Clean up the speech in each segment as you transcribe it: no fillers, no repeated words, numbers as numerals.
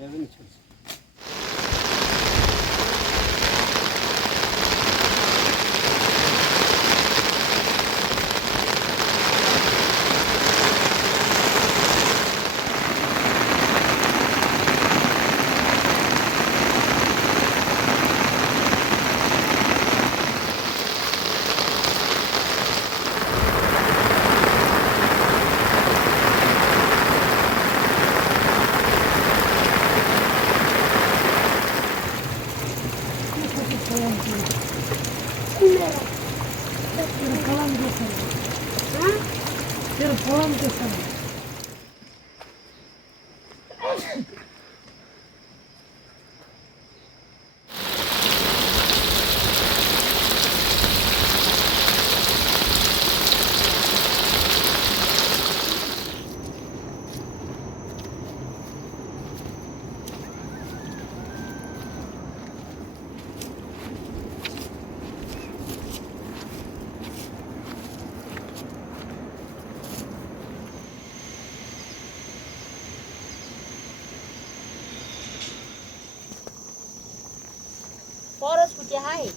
하려면 쳤어. परस फुटे हाय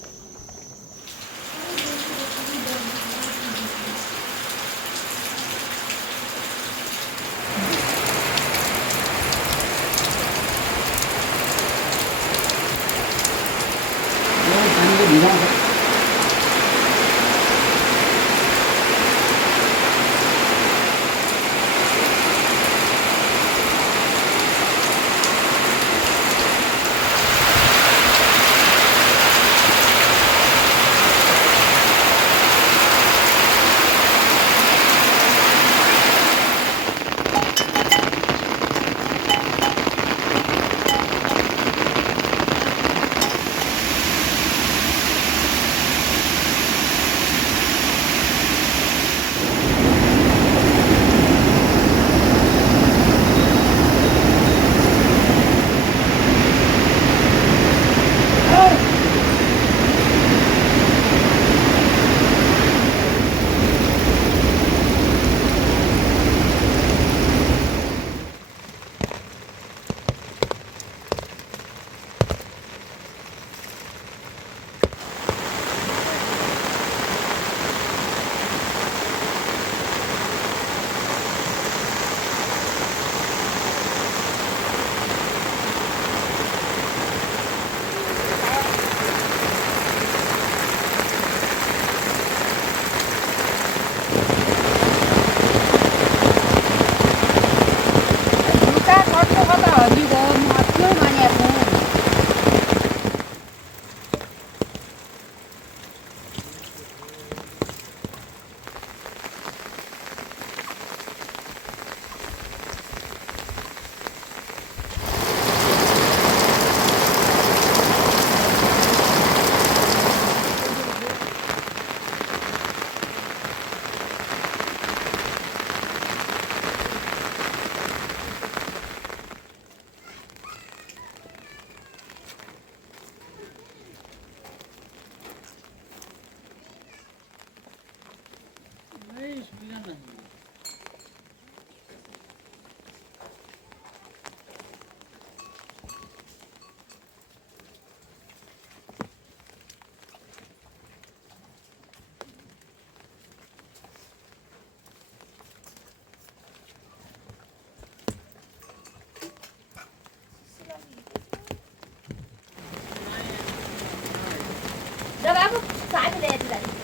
जब आपको साथ ले आती है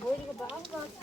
बोल के बात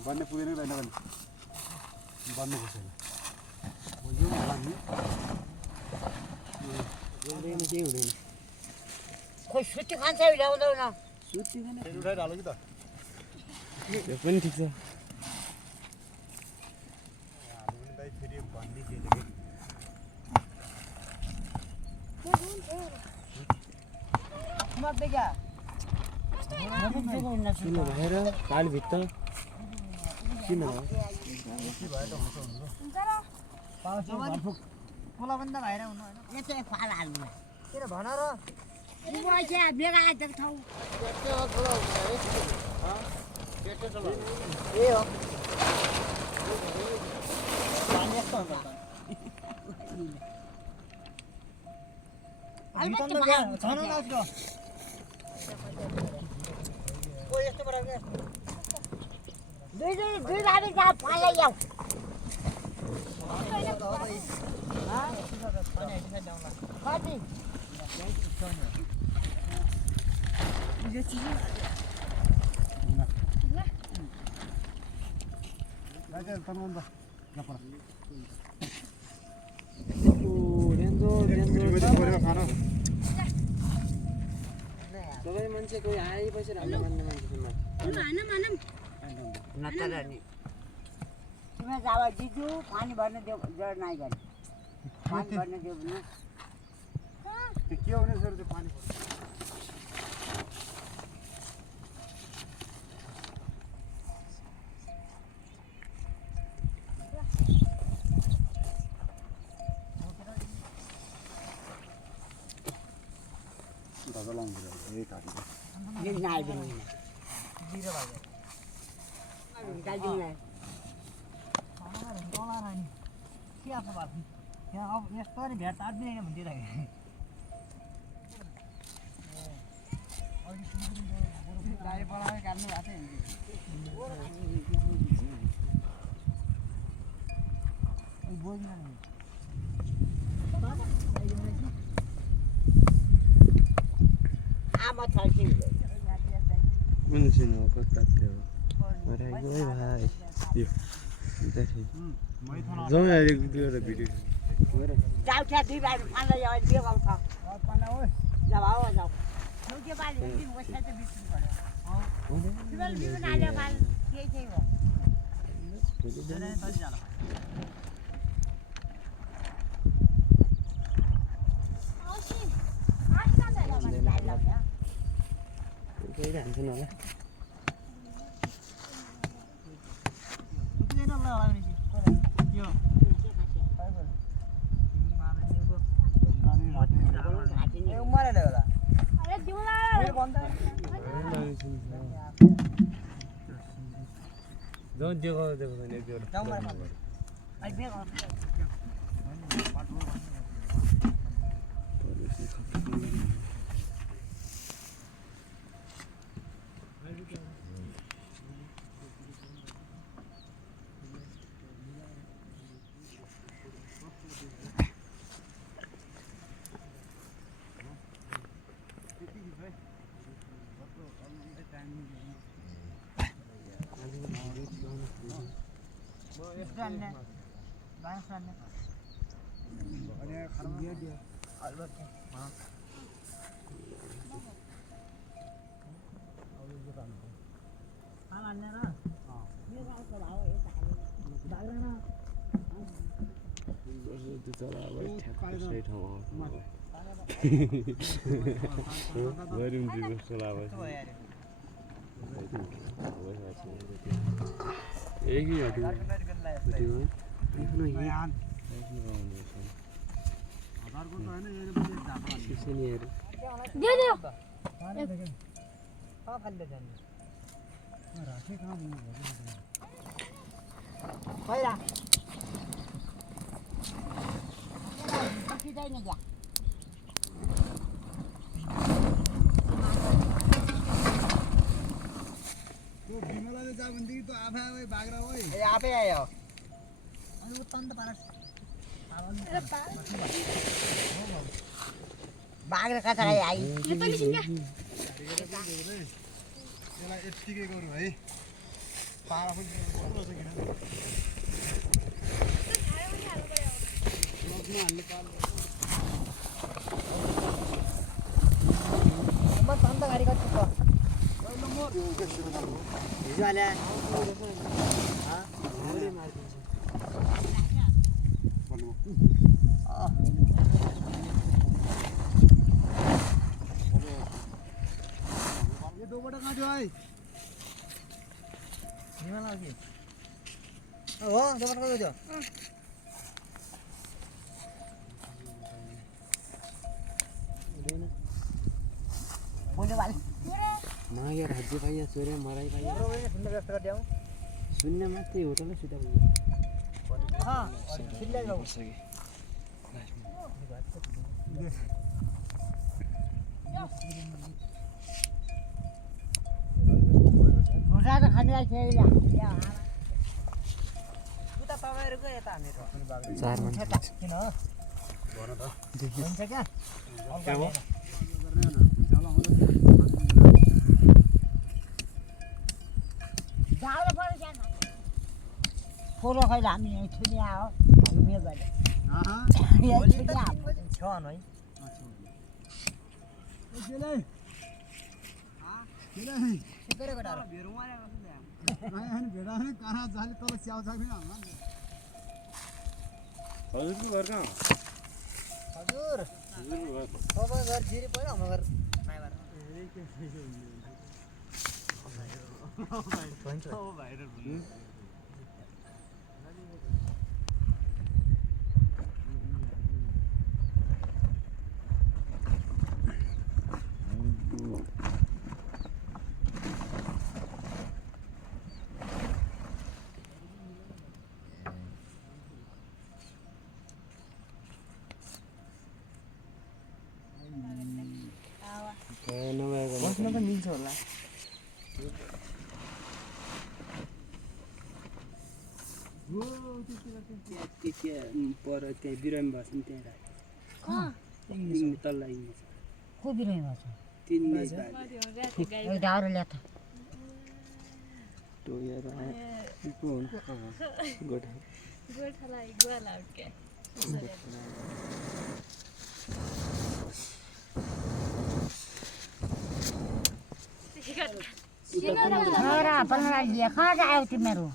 बन्ने पुगेन रहेन भने बन्नु खोजेन यो होला नि बोल्दैन केही हुँदैन खोइ सुत्ती खान्छ ल्याउँदैन सुत्ती खाने फेरि उठाइहाल्यो कि त यो पनि ठिक छ हाल्नु पनि दाइ फेरि भन्दै थिएन कि मर्दै क्या किन भएर पालभित्र किन भयो खोला बन्द भएर हुनु होइन यतै फाल हाल्नु किन भन र बेगा आइदिएको ठाउँ ए हो पानी यस्तो हुन्छ दुई भाबी जा फालै जाऊ कति यता तर्नु त गपर ओ डेन्जर डेन्जर खाना सबै मान्छे कोही आएपछि राम्रो मान्ने मान्छेसँग नत्र नि तिमीलाई जावा जिजु पानी भर्न देऊ जड नाइ गर्ने पानी भर्न देऊ भने त्यो के हुने सर त्यो पानी दादा लाउँछ ए काटी यो नाइ पनि जिरो भयो गाइदिङ के आएको बात यहाँ अब यस्तो नि भेट तात्दिन होइन भनिदिइरहेको गाडी बनाउने काट्नु भएको थियो बोल्नु आमा थर्की मान्छे न कता थियो अरे गयो भाइ यो देखि जाउँ यार एक दुईवटा भिडियो जाऊ क्या दुई भाइ खाना यो अहिले के गाउँछ जाऊ आऊ जाऊ के बाली दिन वसा त बिस्नु पर्यो तिमीले बिउ नाले बाल के हो गइरहन्छ नि होला जाउँ देखो आफै आयो बाघ कता आई यसलाई यतिकै गरौँ है पारा पनि पुरो छ किन हाल्नु पार्नु म तन्त गाडी कति छ पहिलो म यो के सुरु गर्नु हिजो आले मोरे मार्दिन्छ भन्नु ये दो बटा कहाँ जाए निमाला के हो जबर कति छ बोल्नु वाली मागे राज्य पाइया चोरे मराई पाइया सुन्न व्यस्त कर दियौ शून्य मात्रै होटल सुता हां सुन्न जाऊ रोजा त खानेलाई चाहिँ या उता तपाईहरुको यता हामीहरु चार मान्छे किन हो भन त हुन्छ क्या के हो जाऊ पर्छ क्या फोरो खैला हामी यहीँ थुनिया हो घुम्यो गरे अहँ यहीँ थुनिया छन् है भेडा कहाँ जाने तल स्याउ छ किन हजुरको घर कहाँ हो? हजुर हजुरको घर तपाईँ घर फेरि पहिला हाम्रो घर माइबार नभएको बस्न त मिल्छ होला पर त्यहाँ बिरामी भएको छ नि त्यहाँ राखेको तल्ला इङ्ग्लिस को बिरामी भएको छ तिन एउटा अरू ल्याथ टोकेर को हुन् गोठा गोठालाई गुवाला हो क्या छोरा बल्ल लिया कहाँ आयो तिमीहरू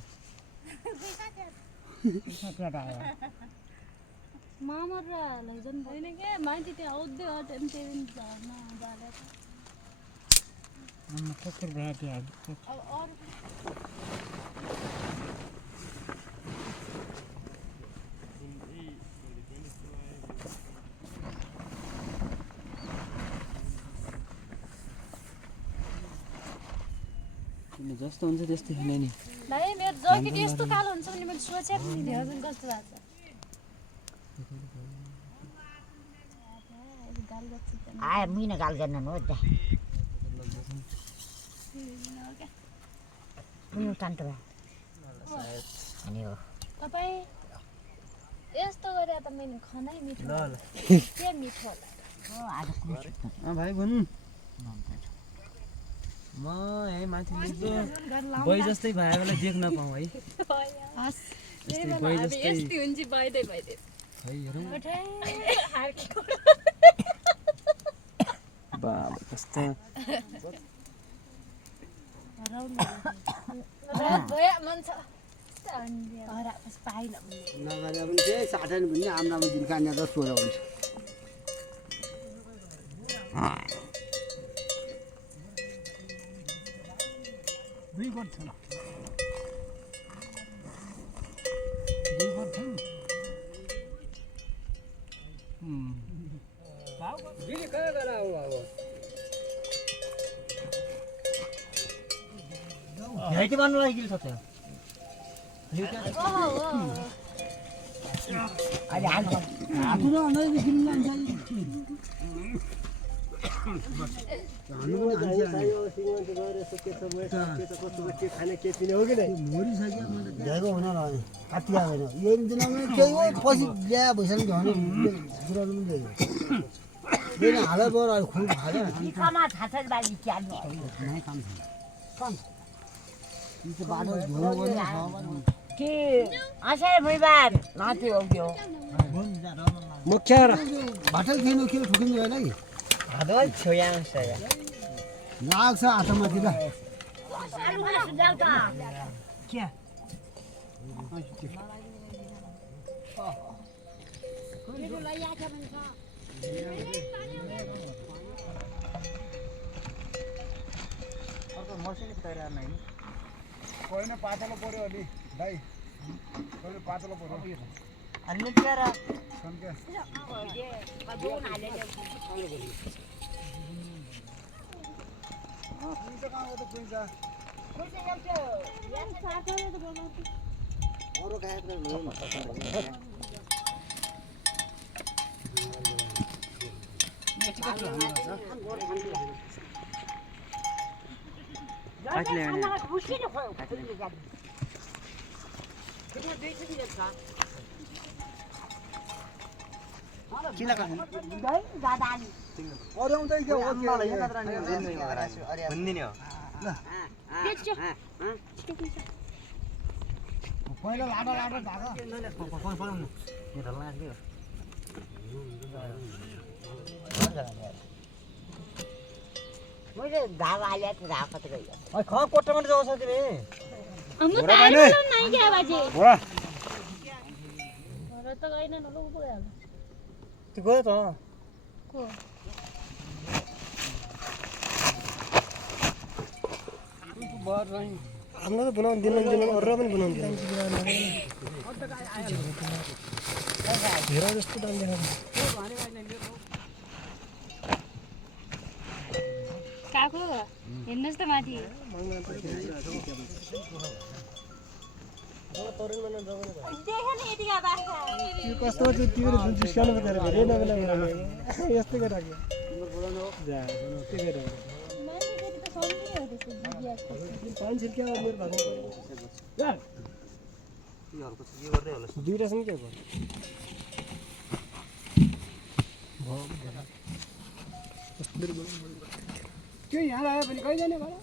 मामा र लैजाउनु होइन क्या माथि त्यहाँ आउँदै अटेन त्यो झर्ना जाँदा कुकुर भेटिहाल्यो अब अरू जस्तो हुन्छ त्यस्तो हुने नि भाइ मेरो जकेट यस्तो कालो हुन्छ भने मैले सोचेको नि धेरै दिन कस्तो लाग्छ आयो मिना गाल गर्न हो त कुन तान्त भयो अनि हो तपाईँ यस्तो गरे त मैले खानै मिठो के मिठो होला आज भाइ भन्नु म है माथि बै जस्तै भएकोलाई देख्न पाऊँ है यस्तै हुन्छ बाइदै बाइदै है हेरौँ बाबा कस्तो नगरे पनि त्यही साठेन भने आम्रामा दिन कान्या त सोह्र हुन्छ दुई गर्छ ल दुई गर्छ दिदी कहाँ गएर आऊ अब भेटी बन्नु लागि छ त्यो अहिले हाल्छ हाम्रो अनैदेखि लान्छ भ्याएको हुन रह्यो काटिया होइन यो दिनमा केही हो पछि ल्या भइसक्यो भने गुराउनु पनि ल्यायो हालै बर खुब खाल्यो इखामा छाछल बाली क्याल्नु नै काम छैन बाटो धुनु पर्ने के असार भुइँबार माथि हो कि हो मुख्य बाटो थिएन के ठुकिनु गएन कि हातमा छोया लाग्छ हातमाथि ल के अर्को मसिनो तयार नै कोही न पातलो पर्यो अलि दाइ कोही पातलो पर्यो अनि तिएर सन्के कुइन्छ कहाँ हो त कुइन्छ अरू खाएर अरू आउँदै के हो पहिला लाडो लाडो ढाका मैले धागा हालेको थिएँ धागा कति गयो कोठामा जाऊ सक्छ नि हम तार नहीं क्या बाजे बोला र त गएन न लोग गयो त्यो गयो त को हाम्रो त बनाउनु दिनु अरू पनि बनाउनु दिनु धेरै जस्तो दाम देखाएको काको हेर्नुस् त माथि देखेन यतिका बाख्रा यो कस्तो चाहिँ तिम्रो जुन चाहिँ सानो बजार भेरे नबेला यस्तै गरिराख्यो जा के गरिराख्यो मान्छे फेरि त सम्झिने हो त्यसको जिज्ञास पाँच छिर्क्या मेरो भागमा दुईवटा छन् क्या त्यो यहाँ आयो भने कहिले जाने भयो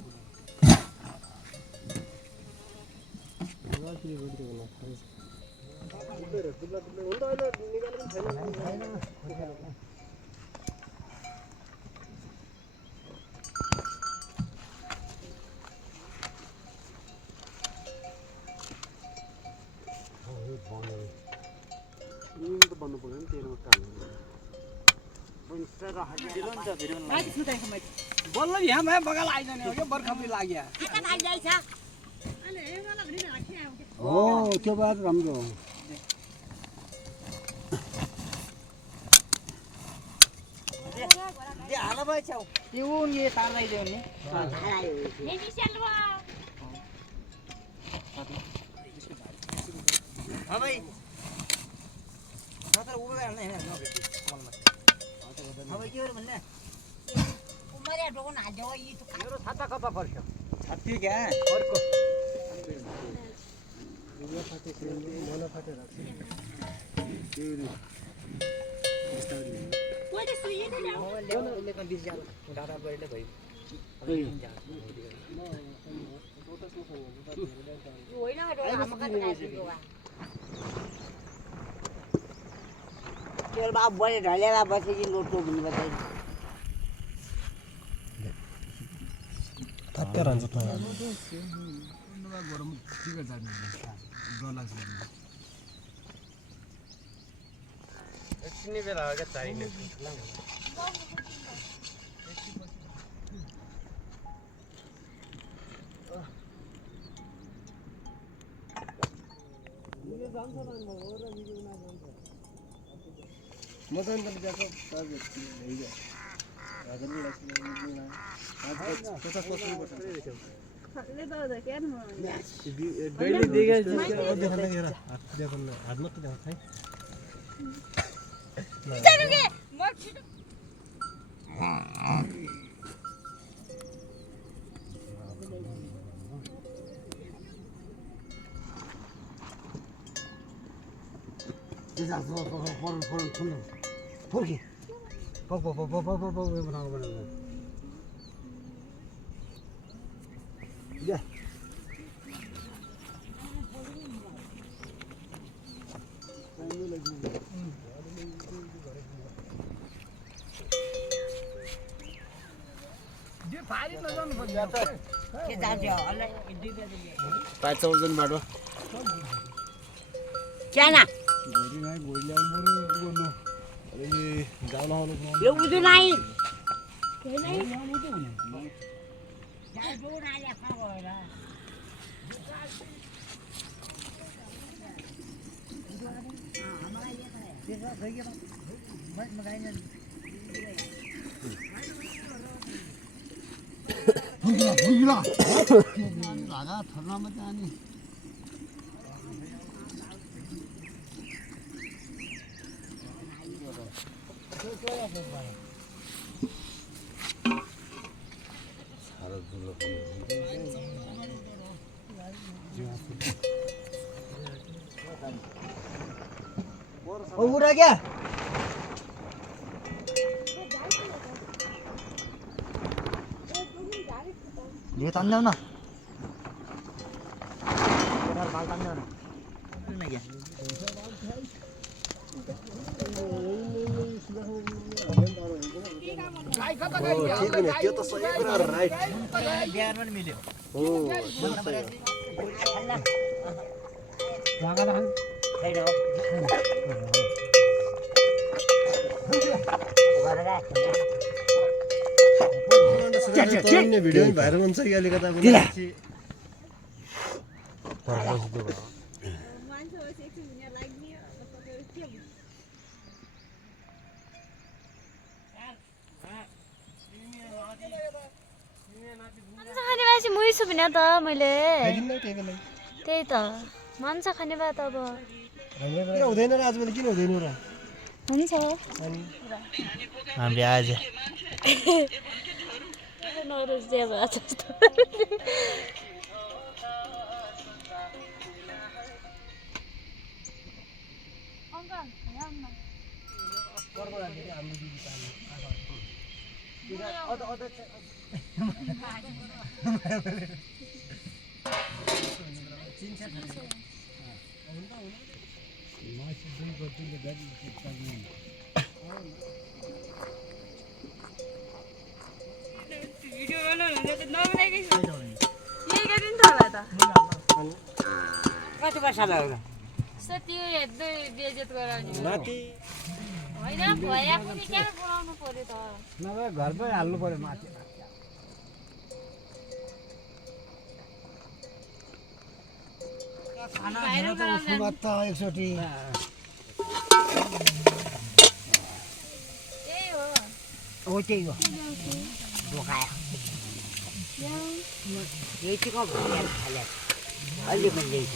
बल्ल यहाँ भए बगाल आइजाने हो क्या बर्खा पनि लाग्यो हो त्यो बात राम्रो हो हाल भयो छौ यो नि तार्दै दियो नि हेनी सेलवा भाइ साथर उभे भएर नै हैन अब के हो भन्ने उमरे ढोकन हाल्यो यी त मेरो छाता कता पर्छ छाती क्या अर्को कोही त सुइएन नि मोबाइलले कन बिस जाल डाटा गरेले भयो होइन हाम्रो कति राखेको बा तेल बाबु बढे ढलेला बसेपछि लोटो भन्नु बताइ ठक्कै रहन्छ त एकछिन बेला हो क्या चाहिने मदन पनि गएको हातमा त देखाउँछ है Porque? Pô, बनाएको Ya. जे फारी नजानु पर्छ के जान्छ होला दुई बजे 5000 बाटो क्याना गोरी नाही गोरी ल्याउनु पर्यो गर्नु अरे जाउन आउनु यो बुझु नाइ भुगिला धागा थर्नमा जाने ओ उड़ा क्या ये तान्ने हो ना बाल तान्ने हो ना न क्या त्यो त सही कुरा राइट बिहान पनि मिल्यो हो भिडियो भाइरल हुन्छ कि अलिकता खाने मान्छे मुइसु भने त मैले त्यही त मान्छ खाने भए त अब हुँदैन र आजभोलि किन हुँदैन र हुन्छ हामीले आज नरोज दिए भयो जस्तो भिडियो बनाउनु त नबनाएकै छु यही गरिदिनु त होला त कति पैसा लाग्यो त्यो हेर्दै बेइज्जत गराउने माथि होइन भया पनि क्या बनाउनु पर्यो त नभए घरमै हाल्नु पर्यो माथि खाना खेर त उसमा त एकचोटि त्यही हो हो त्यही हो बोकायो यही चाहिँ कहाँ भइहाल्यो खाले अहिले पनि यही छ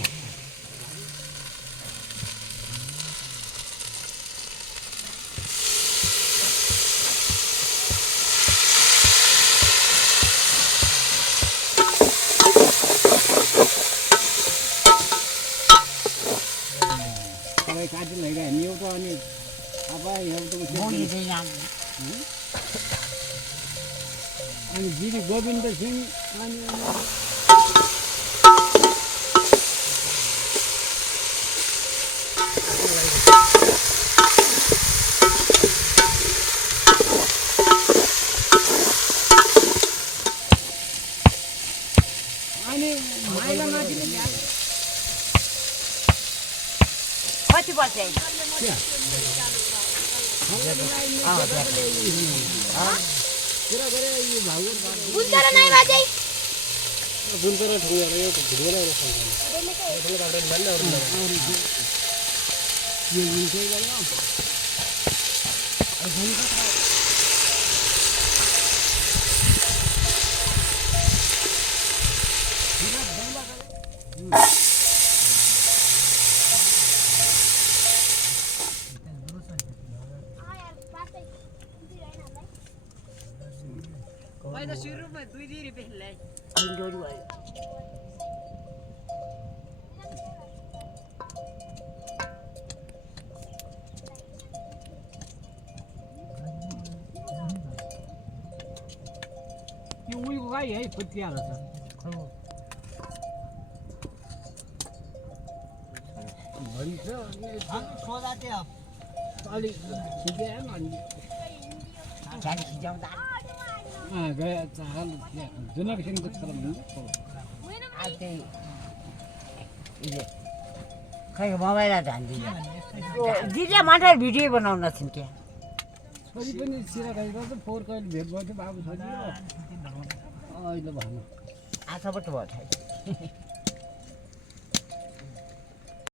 काटी लैगा नि एउटा अनि अब एउटा मोही चाहिँ यहाँ अनि गिरी गोविन्द सिंह अनि माइला माथि कति पर्छ हुन्छ र नाइ बाजे बुन्छ र ठुङ्गाहरू यो ढुङ्गा पहिला सुरुमा 2 रुपियाँ ल्याए डोरी भयो यो उहीको गाई है फुत्किहाल्छ भन्छ सोधा त्यो अलिक ठिकै अनि झ्याली खिचाउँदा गए चाहल जुनकसिंह त छ भन्नु खै मोबाइल ध्यान दिन्छ दिदीले मात्र भिडियो बनाउन थिइन् क्या छोरी पनि सिरा खाइ गर्छ फोहोर कहिले भेट गर्थ्यो बाबु छोरी अहिले भन आँखाबाट भयो